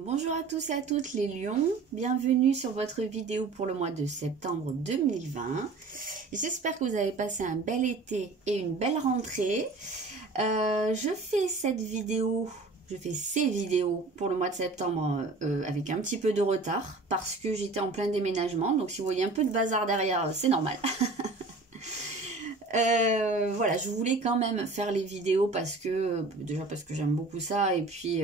Bonjour à tous et à toutes les lions, bienvenue sur votre vidéo pour le mois de septembre 2020. J'espère que vous avez passé un bel été et une belle rentrée. Je fais ces vidéos pour le mois de septembre avec un petit peu de retard parce que j'étais en plein déménagement. Donc si vous voyez un peu de bazar derrière, c'est normal. Voilà, je voulais quand même faire les vidéos parce que j'aime beaucoup ça et puis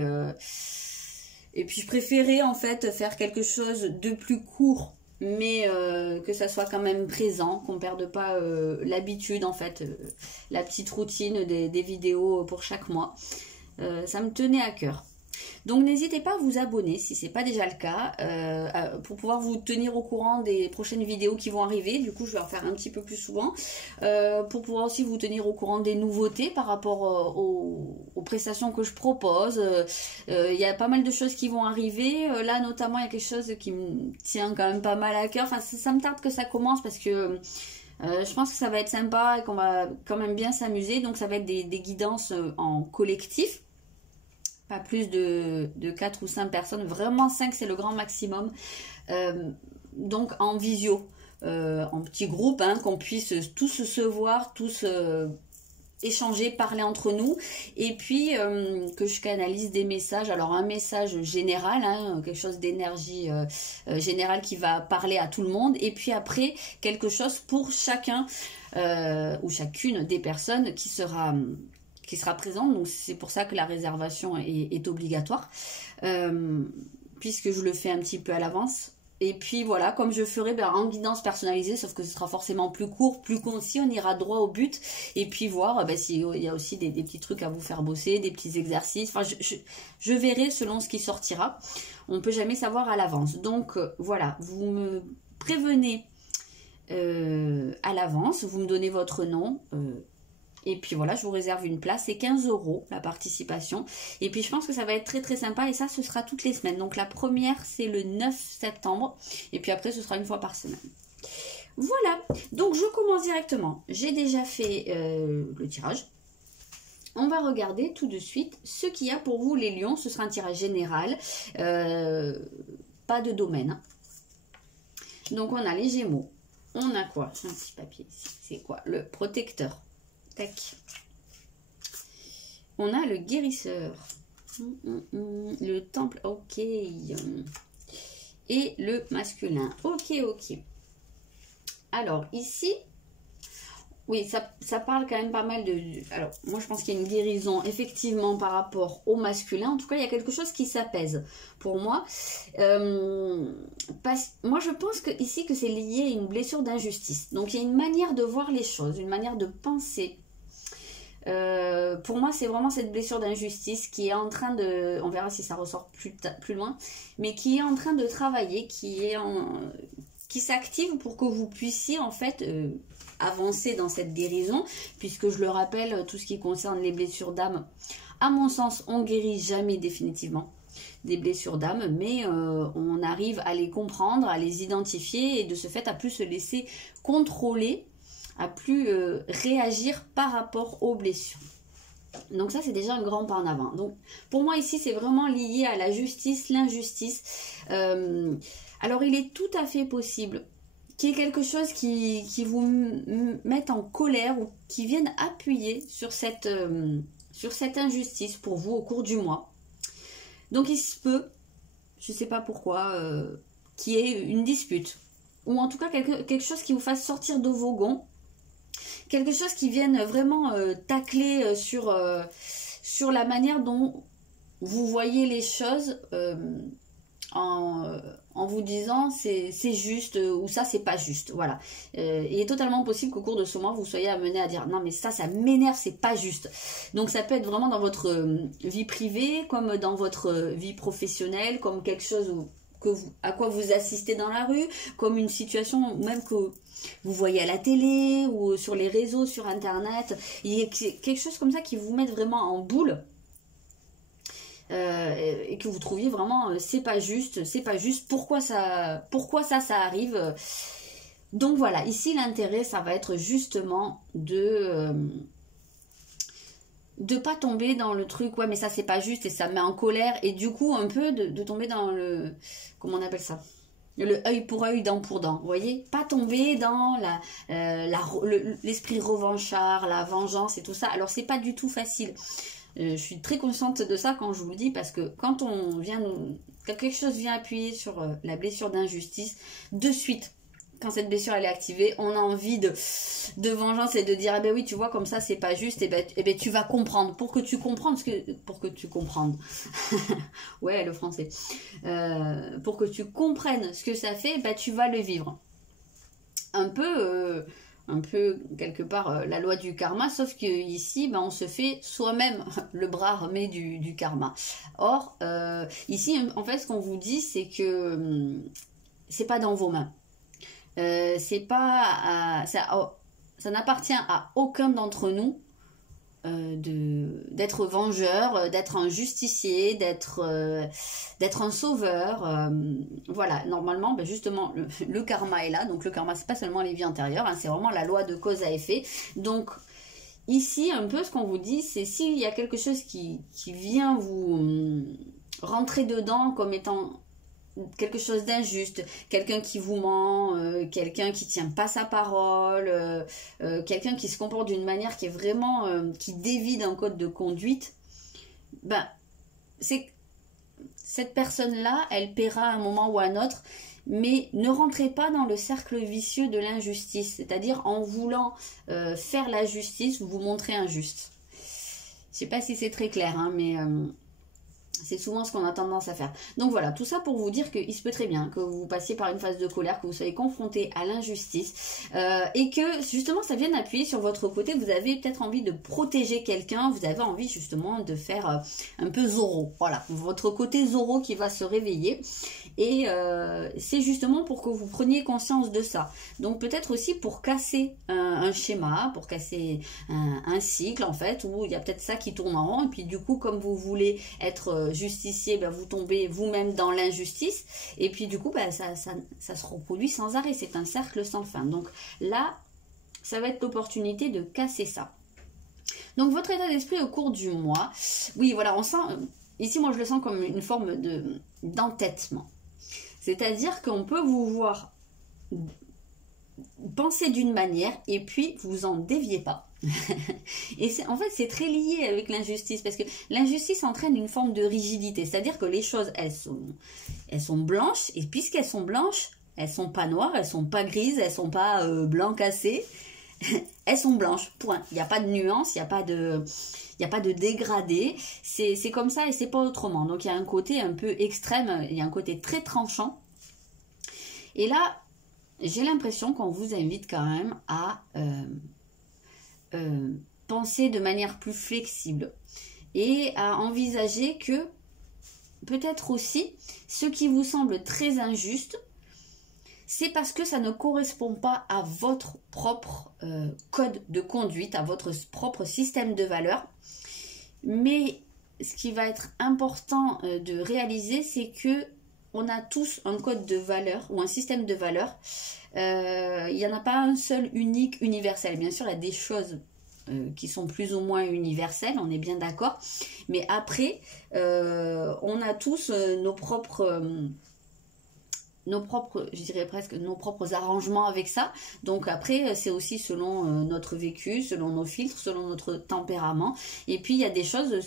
je préférais en fait faire quelque chose de plus court, mais que ça soit quand même présent, qu'on ne perde pas l'habitude en fait, la petite routine des vidéos pour chaque mois. Ça me tenait à cœur. Donc n'hésitez pas à vous abonner si ce n'est pas déjà le cas, pour pouvoir vous tenir au courant des prochaines vidéos qui vont arriver. Du coup je vais en faire un petit peu plus souvent, pour pouvoir aussi vous tenir au courant des nouveautés par rapport aux prestations que je propose. Il y a pas mal de choses qui vont arriver, là notamment il y a quelque chose qui me tient quand même pas mal à cœur. Enfin ça me tarde que ça commence parce que je pense que ça va être sympa et qu'on va quand même bien s'amuser. Donc ça va être des guidances en collectif. Pas plus de 4 ou 5 personnes. Vraiment 5 c'est le grand maximum. Donc en visio, en petit groupe, hein, qu'on puisse tous se voir, tous échanger, parler entre nous. Et puis que je canalise des messages. Alors un message général, hein, quelque chose d'énergie générale qui va parler à tout le monde. Et puis après quelque chose pour chacun ou chacune des personnes qui sera présente. Donc c'est pour ça que la réservation est obligatoire, puisque je le fais un petit peu à l'avance. Et puis voilà, comme je ferai en guidance personnalisée, sauf que ce sera forcément plus court, plus concis, on ira droit au but. Et puis voir s'il y a aussi des petits trucs à vous faire bosser, des petits exercices. Enfin, je verrai selon ce qui sortira. On ne peut jamais savoir à l'avance. Donc voilà, vous me prévenez à l'avance, vous me donnez votre nom. Et puis voilà, je vous réserve une place, c'est 15 € la participation. Et puis je pense que ça va être très très sympa et ça ce sera toutes les semaines. Donc la première c'est le 9 septembre et puis après ce sera une fois par semaine. Voilà, donc je commence directement. J'ai déjà fait le tirage. On va regarder tout de suite ce qu'il y a pour vous les lions. Ce sera un tirage général, pas de domaine. Hein. Donc on a les gémeaux. On a quoi? Un petit papier ici. C'est quoi? Le protecteur. Tac. On a le guérisseur. Le temple, ok. Et le masculin. Ok, ok. Alors, ici, oui, ça parle quand même pas mal de... Alors, moi, je pense qu'il y a une guérison, effectivement, par rapport au masculin. En tout cas, il y a quelque chose qui s'apaise pour moi. Moi, je pense ici que c'est lié à une blessure d'injustice. Donc, il y a une manière de voir les choses, une manière de penser. Pour moi c'est vraiment cette blessure d'injustice qui est en train de, on verra si ça ressort plus loin, mais qui est en train de travailler, qui s'active pour que vous puissiez en fait avancer dans cette guérison, puisque je le rappelle, tout ce qui concerne les blessures d'âme, à mon sens on guérit jamais définitivement des blessures d'âme, mais on arrive à les comprendre, à les identifier et de ce fait à plus se laisser contrôler, à plus réagir par rapport aux blessures. Donc ça c'est déjà un grand pas en avant. Donc pour moi ici c'est vraiment lié à la justice, l'injustice. Alors il est tout à fait possible qu'il y ait quelque chose qui vous mette en colère ou qui vienne appuyer sur cette injustice pour vous au cours du mois. Donc il se peut, je ne sais pas pourquoi, qu'il y ait une dispute ou en tout cas quelque chose qui vous fasse sortir de vos gonds. Quelque chose qui vienne vraiment tacler sur la manière dont vous voyez les choses, en vous disant c'est juste ou ça c'est pas juste. Voilà. Il est totalement possible qu'au cours de ce mois vous soyez amené à dire non mais ça m'énerve, c'est pas juste. Donc ça peut être vraiment dans votre vie privée comme dans votre vie professionnelle, comme quelque chose à quoi vous assistez dans la rue, comme une situation même que vous voyez à la télé ou sur les réseaux, sur internet. Il y a quelque chose comme ça qui vous met vraiment en boule et que vous trouviez vraiment c'est pas juste, pourquoi ça arrive. Donc voilà, ici l'intérêt ça va être justement de de pas tomber dans le truc, ouais mais ça c'est pas juste et ça me met en colère, et du coup un peu de tomber dans le, comment on appelle ça, le œil pour œil, dent pour dent, vous voyez, pas tomber dans l'esprit revanchard, la vengeance et tout ça. Alors c'est pas du tout facile, je suis très consciente de ça quand je vous le dis, parce que quand quand quelque chose vient appuyer sur la blessure d'injustice, de suite, quand cette blessure elle est activée, on a envie de vengeance et de dire, eh ben oui, tu vois, comme ça c'est pas juste, et ben tu vas comprendre, pour que tu comprennes ouais, le français, pour que tu comprennes ce que ça fait, ben tu vas le vivre un peu quelque part la loi du karma, sauf que ici ben, on se fait soi-même le bras armé du karma. Or ici en fait ce qu'on vous dit, c'est que c'est pas dans vos mains. C'est pas ça n'appartient à aucun d'entre nous d'être vengeur, d'être un justicier, d'être un sauveur. Voilà, normalement, ben justement, le karma est là. Donc le karma, c'est pas seulement les vies antérieures, hein, c'est vraiment la loi de cause à effet. Donc ici, un peu ce qu'on vous dit, c'est s'il y a quelque chose qui vient vous rentrer dedans comme étant quelque chose d'injuste, quelqu'un qui vous ment, quelqu'un qui tient pas sa parole, quelqu'un qui se comporte d'une manière qui est vraiment qui dévie d'un code de conduite, ben c'est cette personne-là, elle paiera à un moment ou à un autre, mais ne rentrez pas dans le cercle vicieux de l'injustice, c'est-à-dire en voulant faire la justice, vous vous montrez injuste. Je sais pas si c'est très clair, hein, mais c'est souvent ce qu'on a tendance à faire. Donc voilà, tout ça pour vous dire qu'il se peut très bien que vous passiez par une phase de colère, que vous soyez confronté à l'injustice et que justement ça vienne appuyer sur votre côté. Vous avez peut-être envie de protéger quelqu'un, vous avez envie justement de faire un peu Zorro. Voilà, votre côté Zorro qui va se réveiller. Et c'est justement pour que vous preniez conscience de ça. Donc peut-être aussi pour casser un schéma, pour casser un cycle en fait, où il y a peut-être ça qui tourne en rond. Et puis du coup, comme vous voulez être justicier, ben, vous tombez vous-même dans l'injustice. Et puis du coup, ben, ça se reproduit sans arrêt. C'est un cercle sans fin. Donc là, ça va être l'opportunité de casser ça. Donc votre état d'esprit au cours du mois, oui voilà, on sent, ici moi je le sens comme une forme d'entêtement. C'est-à-dire qu'on peut vous voir penser d'une manière et puis vous en déviez pas. Et en fait c'est très lié avec l'injustice, parce que l'injustice entraîne une forme de rigidité, c'est-à-dire que les choses elles sont blanches, et puisqu'elles sont blanches, elles sont pas noires, elles sont pas grises, elles sont pas blanc cassé, elles sont blanches, point. Il n'y a pas de nuance, il n'y a pas de dégradé, c'est comme ça et c'est pas autrement. Donc il y a un côté un peu extrême, il y a un côté très tranchant. Et là, j'ai l'impression qu'on vous invite quand même à penser de manière plus flexible et à envisager que peut-être aussi ce qui vous semble très injuste, c'est parce que ça ne correspond pas à votre propre code de conduite, à votre propre système de valeurs. Mais ce qui va être important de réaliser, c'est que on a tous un code de valeurs ou un système de valeurs. Il n'y en a pas un seul, unique, universel. Bien sûr, il y a des choses qui sont plus ou moins universelles, on est bien d'accord. Mais après, on a tous nos propres, je dirais presque, nos propres arrangements avec ça. Donc après, c'est aussi selon notre vécu, selon nos filtres, selon notre tempérament. Et puis, il y a des choses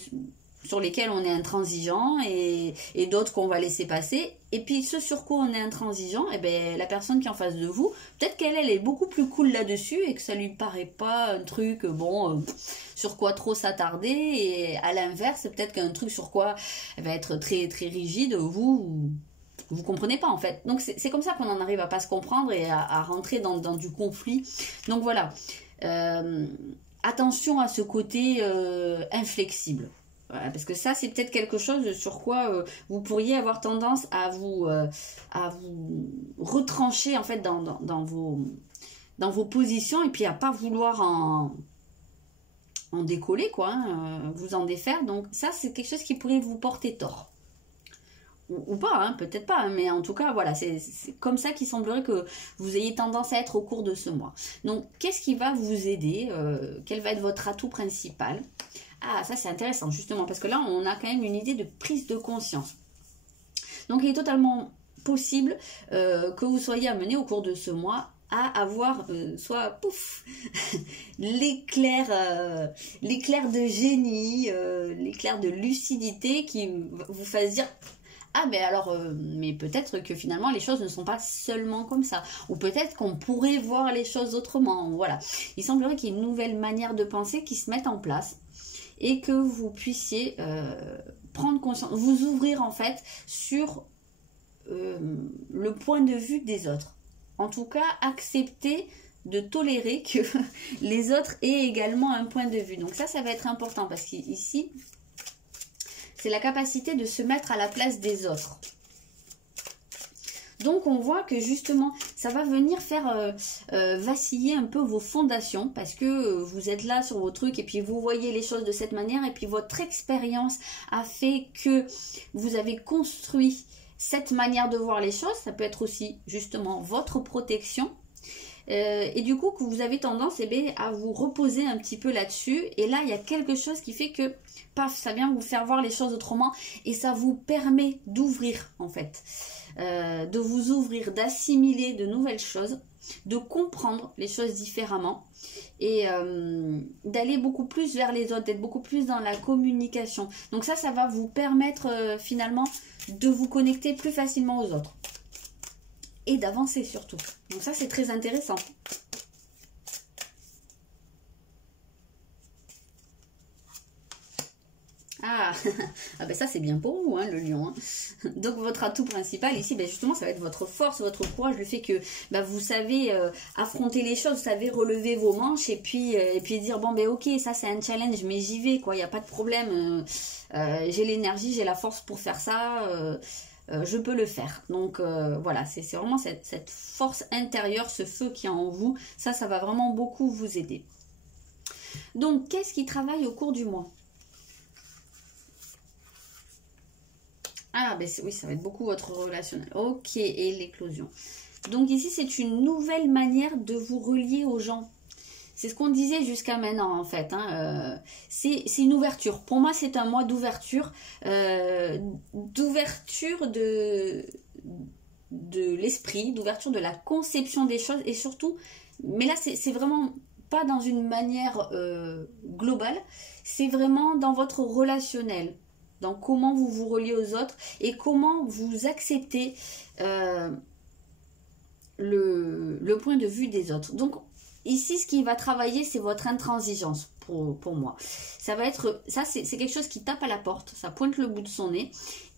sur lesquelles on est intransigeant et d'autres qu'on va laisser passer. Et puis, ce sur quoi on est intransigeant, eh ben, la personne qui est en face de vous, peut-être qu'elle est beaucoup plus cool là-dessus et que ça lui paraît pas un truc, bon, sur quoi trop s'attarder. Et à l'inverse, c'est peut-être qu'un truc sur quoi elle va être très, très rigide, vous comprenez pas en fait. Donc c'est comme ça qu'on en arrive à pas se comprendre et à rentrer dans du conflit. Donc voilà, attention à ce côté inflexible. Voilà, parce que ça c'est peut-être quelque chose sur quoi vous pourriez avoir tendance à vous retrancher en fait dans vos positions, et puis à pas vouloir en décoller quoi, hein, vous en défaire. Donc ça c'est quelque chose qui pourrait vous porter tort. Ou pas, hein, peut-être pas, hein, mais en tout cas, voilà, c'est comme ça qu'il semblerait que vous ayez tendance à être au cours de ce mois. Donc, qu'est-ce qui va vous aider, quel va être votre atout principal? Ah, ça c'est intéressant justement, parce que là on a quand même une idée de prise de conscience. Donc il est totalement possible que vous soyez amené au cours de ce mois à avoir soit pouf l'éclair de génie, l'éclair de lucidité qui vous fasse dire ah ben alors mais peut-être que finalement les choses ne sont pas seulement comme ça, ou peut-être qu'on pourrait voir les choses autrement. Voilà, il semblerait qu'il y ait une nouvelle manière de penser qui se mette en place et que vous puissiez prendre conscience, vous ouvrir en fait sur le point de vue des autres. En tout cas, accepter de tolérer que les autres aient également un point de vue. Donc ça va être important parce qu'ici, c'est la capacité de se mettre à la place des autres. Donc on voit que justement, ça va venir faire vaciller un peu vos fondations parce que vous êtes là sur vos trucs et puis vous voyez les choses de cette manière et puis votre expérience a fait que vous avez construit cette manière de voir les choses. Ça peut être aussi justement votre protection. Et du coup, que vous avez tendance à vous reposer un petit peu là-dessus. Et là, il y a quelque chose qui fait que, paf, ça vient vous faire voir les choses autrement. Et ça vous permet d'ouvrir, en fait. De vous ouvrir, d'assimiler de nouvelles choses, de comprendre les choses différemment. Et d'aller beaucoup plus vers les autres, d'être beaucoup plus dans la communication. Donc ça va vous permettre finalement de vous connecter plus facilement aux autres. Et d'avancer surtout. Donc ça, c'est très intéressant. Ah, ah ben ça c'est bien pour vous, hein, le lion. Hein. Donc votre atout principal ici, ben justement, ça va être votre force, votre courage, le fait que ben, vous savez affronter les choses, vous savez relever vos manches et puis dire bon ben ok, ça c'est un challenge, mais j'y vais quoi, il n'y a pas de problème. J'ai l'énergie, j'ai la force pour faire ça. Je peux le faire. Donc voilà, c'est vraiment cette force intérieure, ce feu qui est en vous. Ça va vraiment beaucoup vous aider. Donc, qu'est-ce qui travaille au cours du mois? Ah, ben oui, ça va être beaucoup votre relationnel. Ok, et l'éclosion. Donc ici, c'est une nouvelle manière de vous relier aux gens. C'est ce qu'on disait jusqu'à maintenant en fait. Hein. C'est une ouverture. Pour moi, c'est un mois d'ouverture. D'ouverture de l'esprit, d'ouverture de la conception des choses. Et surtout, mais là, c'est vraiment pas dans une manière globale. C'est vraiment dans votre relationnel. Dans comment vous vous reliez aux autres. Et comment vous acceptez le point de vue des autres. Donc, ici, ce qui va travailler, c'est votre intransigeance pour moi. Ça va être, ça c'est quelque chose qui tape à la porte, ça pointe le bout de son nez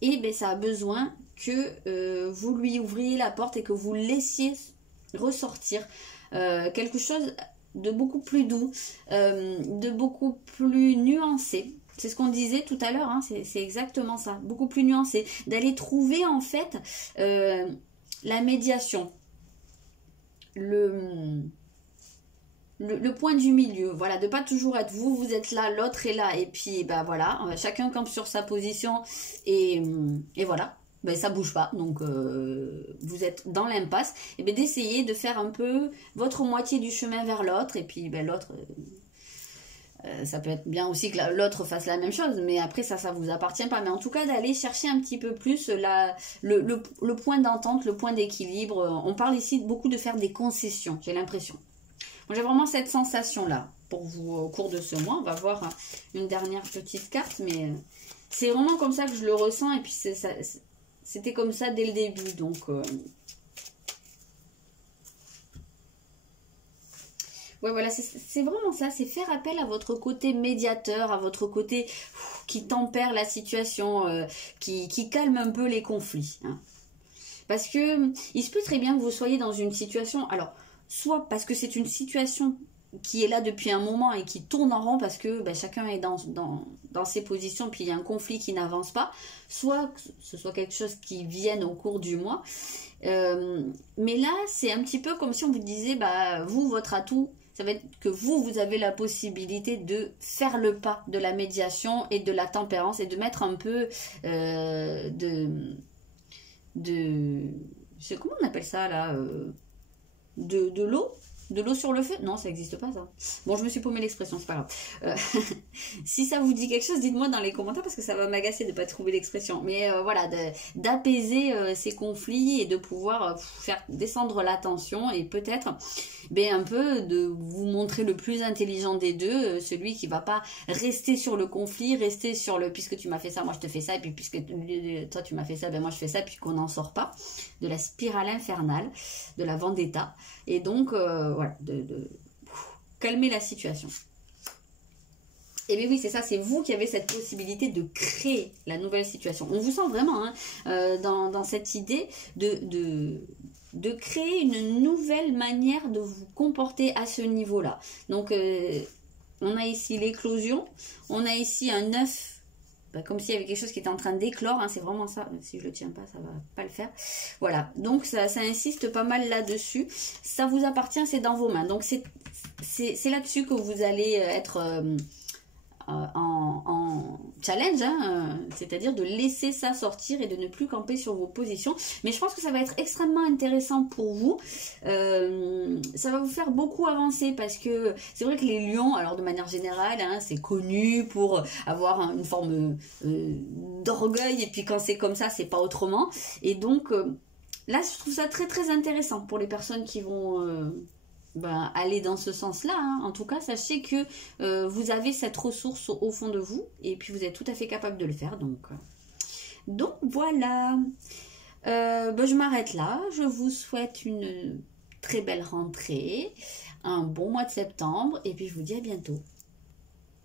et ben, ça a besoin que vous lui ouvriez la porte et que vous laissiez ressortir quelque chose de beaucoup plus doux, de beaucoup plus nuancé. C'est ce qu'on disait tout à l'heure, hein, c'est exactement ça, beaucoup plus nuancé. D'aller trouver en fait la médiation, le point du milieu, voilà, de pas toujours être vous êtes là, l'autre est là, et puis bah voilà, chacun campe sur sa position, et voilà, ben ça bouge pas, donc vous êtes dans l'impasse, et ben d'essayer de faire un peu votre moitié du chemin vers l'autre, et puis ben l'autre, ça peut être bien aussi que l'autre fasse la même chose, mais après ça vous appartient pas, mais en tout cas d'aller chercher un petit peu plus le point d'entente, le point d'équilibre. On parle ici beaucoup de faire des concessions, j'ai l'impression. Moi j'ai vraiment cette sensation là pour vous au cours de ce mois. On va voir une dernière petite carte, mais c'est vraiment comme ça que je le ressens, et puis c'était comme ça dès le début, donc ouais, voilà, c'est vraiment ça, c'est faire appel à votre côté médiateur, à votre côté qui tempère la situation, qui calme un peu les conflits. Hein. Parce que il se peut très bien que vous soyez dans une situation, alors, soit parce que c'est une situation qui est là depuis un moment et qui tourne en rond parce que ben, chacun est dans ses positions, puis il y a un conflit qui n'avance pas, soit que ce soit quelque chose qui vienne au cours du mois. Mais là, c'est un petit peu comme si on vous disait, bah, vous, votre atout, ça va être que vous avez la possibilité de faire le pas de la médiation et de la tempérance et de mettre un peu comment on appelle ça là, de l'eau, De l'eau sur le feu? Non, ça n'existe pas ça. Bon, je me suis paumé l'expression, c'est pas grave. Si ça vous dit quelque chose, dites-moi dans les commentaires parce que ça va m'agacer de ne pas trouver l'expression. Mais voilà, d'apaiser ces conflits et de pouvoir faire descendre la tension et peut-être un peu de vous montrer le plus intelligent des deux, celui qui va pas rester sur le conflit, rester sur le puisque tu m'as fait ça, moi je te fais ça, et puis puisque toi tu m'as fait ça, moi je fais ça, puis qu'on n'en sort pas, de la spirale infernale, de la vendetta. Et donc, voilà, de calmer la situation. Et bien oui, c'est ça, c'est vous qui avez cette possibilité de créer la nouvelle situation. On vous sent vraiment dans cette idée de créer une nouvelle manière de vous comporter à ce niveau-là. Donc, on a ici l'éclosion, on a ici un œuf, comme s'il y avait quelque chose qui était en train d'éclore, c'est vraiment ça. Si je le tiens pas, ça va pas le faire. Voilà, donc ça insiste pas mal là-dessus. Ça vous appartient, c'est dans vos mains. Donc c'est là-dessus que vous allez être en challenge, c'est-à-dire de laisser ça sortir et de ne plus camper sur vos positions. Mais je pense que ça va être extrêmement intéressant pour vous. Ça va vous faire beaucoup avancer parce que c'est vrai que les lions, alors de manière générale, c'est connu pour avoir une forme d'orgueil, et puis quand c'est comme ça, c'est pas autrement. Et donc là, je trouve ça très très intéressant pour les personnes qui vont aller dans ce sens-là. En tout cas, sachez que vous avez cette ressource au fond de vous et puis vous êtes tout à fait capable de le faire. Donc voilà. Je m'arrête là. Je vous souhaite une très belle rentrée, un bon mois de septembre et puis je vous dis à bientôt.